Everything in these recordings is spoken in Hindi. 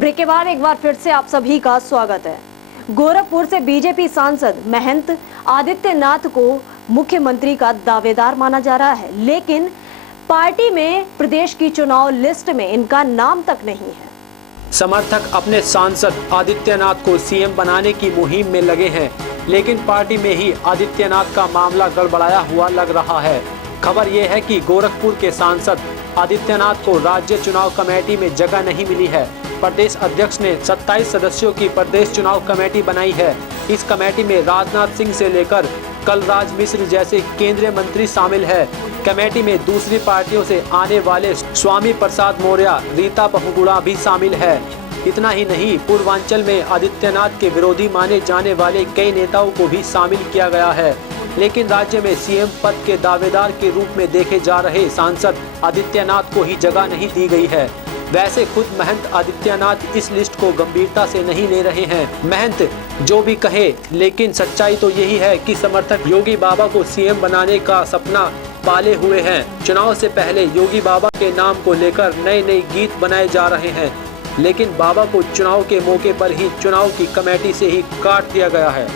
ब्रेक के बाद एक बार फिर से आप सभी का स्वागत है। गोरखपुर से बीजेपी सांसद महंत आदित्यनाथ को मुख्यमंत्री का दावेदार माना जा रहा है, लेकिन पार्टी में प्रदेश की चुनाव लिस्ट में इनका नाम तक नहीं है। समर्थक अपने सांसद आदित्यनाथ को सीएम बनाने की मुहिम में लगे हैं, लेकिन पार्टी में ही आदित्यनाथ का मामला गड़बड़ाया हुआ लग रहा है। खबर यह है कि गोरखपुर के सांसद आदित्यनाथ को राज्य चुनाव कमेटी में जगह नहीं मिली है। प्रदेश अध्यक्ष ने 27 सदस्यों की प्रदेश चुनाव कमेटी बनाई है। इस कमेटी में राजनाथ सिंह से लेकर कलराज मिश्र जैसे केंद्रीय मंत्री शामिल है। कमेटी में दूसरी पार्टियों से आने वाले स्वामी प्रसाद मौर्य, रीता बहुगुणा भी शामिल है। इतना ही नहीं, पूर्वांचल में आदित्यनाथ के विरोधी माने जाने वाले कई नेताओं को भी शामिल किया गया है। लेकिन राज्य में सीएम पद के दावेदार के रूप में देखे जा रहे सांसद आदित्यनाथ को ही जगह नहीं दी गई है। वैसे खुद महंत आदित्यनाथ इस लिस्ट को गंभीरता से नहीं ले रहे हैं। महंत जो भी कहे, लेकिन सच्चाई तो यही है कि समर्थक योगी बाबा को सीएम बनाने का सपना पाले हुए हैं। चुनाव से पहले योगी बाबा के नाम को लेकर नए नए गीत बनाए जा रहे हैं, लेकिन बाबा को चुनाव के मौके पर ही चुनाव की कमेटी से ही काट दिया गया है।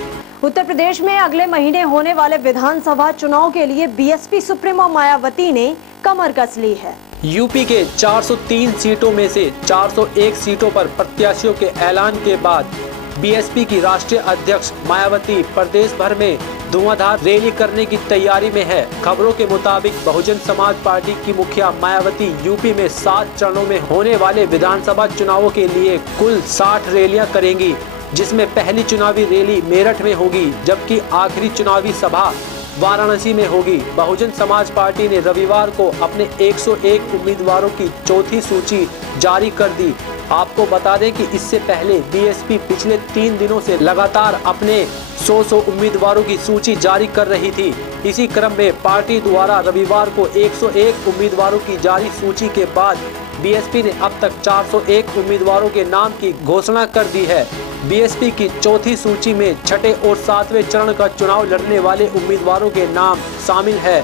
उत्तर प्रदेश में अगले महीने होने वाले विधानसभा चुनाव के लिए बीएसपी सुप्रीमो मायावती ने कमर कस ली है। यूपी के 403 सीटों में से 401 सीटों पर प्रत्याशियों के ऐलान के बाद बीएसपी की राष्ट्रीय अध्यक्ष मायावती प्रदेश भर में धुआंधार रैली करने की तैयारी में है। खबरों के मुताबिक बहुजन समाज पार्टी की मुखिया मायावती यूपी में 7 चरणों में होने वाले विधानसभा चुनावों के लिए कुल 60 रैलियां करेंगी, जिसमें पहली चुनावी रैली मेरठ में होगी, जबकि आखिरी चुनावी सभा वाराणसी में होगी। बहुजन समाज पार्टी ने रविवार को अपने 101 उम्मीदवारों की चौथी सूची जारी कर दी। आपको बता दें कि इससे पहले बीएसपी पिछले 3 दिनों से लगातार अपने 100 उम्मीदवारों की सूची जारी कर रही थी। इसी क्रम में पार्टी द्वारा रविवार को 101 उम्मीदवारों की जारी सूची के बाद बीएसपी ने अब तक 401 उम्मीदवारों के नाम की घोषणा कर दी है। बीएसपी की चौथी सूची में छठे और 7वें चरण का चुनाव लड़ने वाले उम्मीदवारों के नाम शामिल है।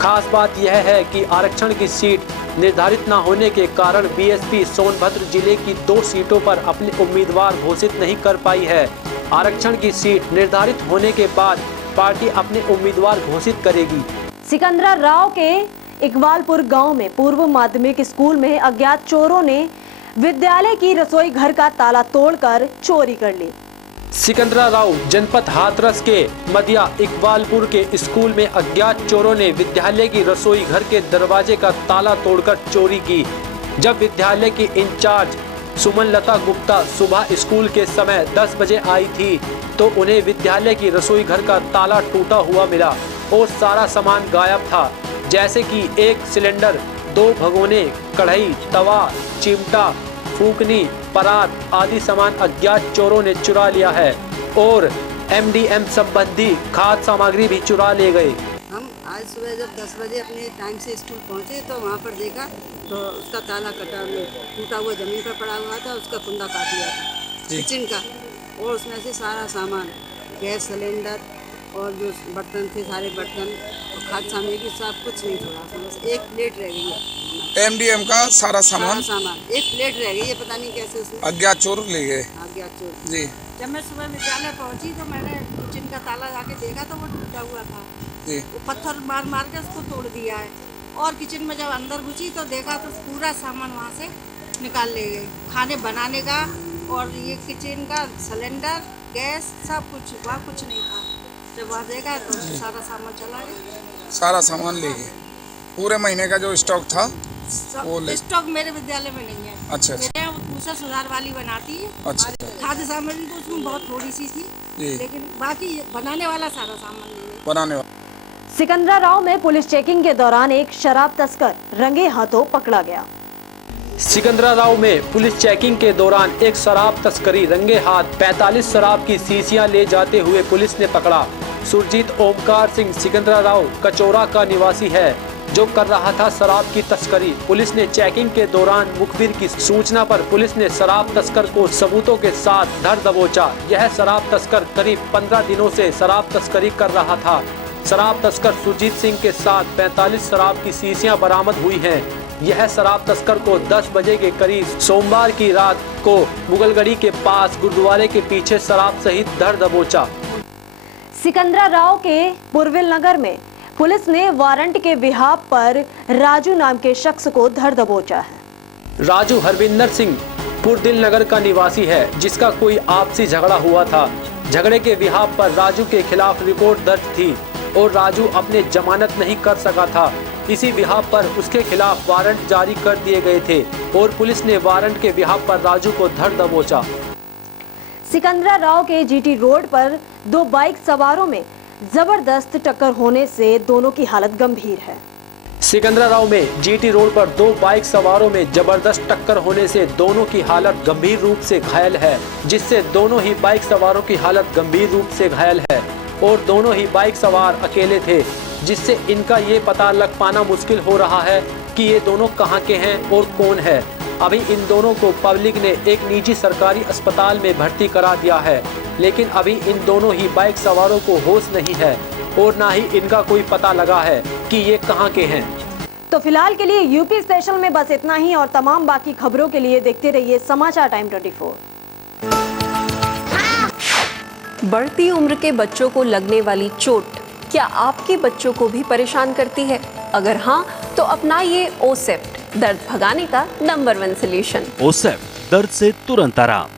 खास बात यह है कि आरक्षण की सीट निर्धारित न होने के कारण बीएसपी सोनभद्र जिले की 2 सीटों पर अपने उम्मीदवार घोषित नहीं कर पाई है। आरक्षण की सीट निर्धारित होने के बाद पार्टी अपने उम्मीदवार घोषित करेगी। सिकंदराराव के इकबालपुर गांव में पूर्व माध्यमिक स्कूल में अज्ञात चोरों ने विद्यालय की रसोई घर का ताला तोड़कर चोरी कर ली। सिकंदराराव जनपद हाथरस के मदिया इकबालपुर के स्कूल में अज्ञात चोरों ने विद्यालय की रसोई घर के दरवाजे का ताला तोड़कर चोरी की। जब विद्यालय की इंचार्ज सुमनलता गुप्ता सुबह स्कूल के समय 10 बजे आई थी, तो उन्हें विद्यालय की रसोई घर का ताला टूटा हुआ मिला और सारा सामान गायब था, जैसे कि 1 सिलेंडर, 2 भगोने, कढ़ाई, तवा, चिमटा, फूकनी, परात आदि सामान अज्ञात चोरों ने चुरा लिया है और एमडीएम संबंधी खाद्य सामग्री भी चुरा ले गए। हम आज सुबह जब 10 बजे अपने टाइम से स्कूल पहुंचे तो वहां पर देखा तो उसका ताला टूटा हुआ जमीन पर पड़ा हुआ था, उसका कुंदा काट लिया था किचन का, और उसमें से सारा सामान, गैस सिलेंडर और जो बर्तन थे, सारे बर्तन और खाद्य सामग्री सब कुछ नहीं छोड़ा, बस एक प्लेट रह गई है। एमडीएम का सारा सामान एक प्लेट रह गई है, पता नहीं कैसे उसमें अज्ञात चोर ले गए। अज्ञात चोर जी। जब मैं सुबह विद्यालय पहुंची तो मैंने किचन का ताला जाके देखा तो वो टूटा हुआ था जी। वो पत्थर मार मार के उसको तोड़ दिया है, और किचन में जब अंदर घुसी तो देखा तो पूरा सामान वहाँ से निकाल ले गए, खाने बनाने का और ये किचन का सिलेंडर, गैस, सब कुछ, वहाँ कुछ नहीं था। जब वहाँ देखा तो सारा सामान चला गया। सारा सामान ले गए। पूरे महीने का जो स्टॉक था वो ले। स्टॉक मेरे विद्यालय में नहीं है। अच्छा। मेरे यहाँ दूसरा सुधार वाली बनाती है। अच्छा। खाद्य सामग्री तो उसमें बहुत थोड़ी सी थी, लेकिन बाकी बनाने वाला सारा सामान नहीं है। बनाने वाला। सिकंदराराव में पुलिस चेकिंग के दौरान एक शराब तस्कर रंगे हाथों पकड़ा गया। सिकंदराराव में पुलिस चेकिंग के दौरान एक शराब तस्करी रंगे हाथ 45 शराब की शीशियां ले जाते हुए पुलिस ने पकड़ा। सुरजीत ओमकार सिंह सिकंदराराव कचौरा का निवासी है, जो कर रहा था शराब की तस्करी। पुलिस ने चेकिंग के दौरान मुखबिर की सूचना पर पुलिस ने शराब तस्कर को सबूतों के साथ धर दबोचा। यह शराब तस्कर करीब 15 दिनों से शराब तस्करी कर रहा था। शराब तस्कर सुरजीत सिंह के साथ 45 शराब की शीशियां बरामद हुई हैं। यह शराब तस्कर को 10 बजे के करीब सोमवार की रात को मुगलगढ़ी के पास गुरुद्वारे के पीछे शराब सहित धर दबोचा। सिकंदराराव के पूर्विल नगर में पुलिस ने वारंट के विहाप पर राजू नाम के शख्स को धर दबोचा है। राजू हरविंदर सिंह पुरदिल नगर का निवासी है, जिसका कोई आपसी झगड़ा हुआ था। झगड़े के विहाप पर राजू के खिलाफ रिपोर्ट दर्ज थी और राजू अपने जमानत नहीं कर सका था। इसी विहाप पर उसके खिलाफ वारंट जारी कर दिए गए थे और पुलिस ने वारंट के विहाप पर राजू को धर दबोचा। सिकंदराराव के जीटी रोड पर 2 बाइक सवारों में जबरदस्त टक्कर होने से दोनों की हालत गंभीर है। सिकंदराराव में जीटी रोड पर 2 बाइक सवारों में जबरदस्त टक्कर होने से दोनों की हालत गंभीर रूप से घायल है, जिससे दोनों ही बाइक सवारों की हालत गंभीर रूप से घायल है और दोनों ही बाइक सवार अकेले थे, जिससे इनका ये पता लग पाना मुश्किल हो रहा है कि ये दोनों कहां के हैं और कौन है। अभी इन दोनों को पब्लिक ने एक निजी सरकारी अस्पताल में भर्ती करा दिया है, लेकिन अभी इन दोनों ही बाइक सवारों को होश नहीं है और ना ही इनका कोई पता लगा है कि ये कहां के हैं। तो फिलहाल के लिए यूपी स्पेशल में बस इतना ही और तमाम बाकी खबरों के लिए देखते रहिए समाचार टाइम 24। बढ़ती उम्र के बच्चों को लगने वाली चोट क्या आपके बच्चों को भी परेशान करती है? अगर हाँ, तो अपनाइए ओसेप्ट, दर्द भगाने का नंबर 1 सॉल्यूशन। ओसेप्ट, दर्द से तुरंत आराम।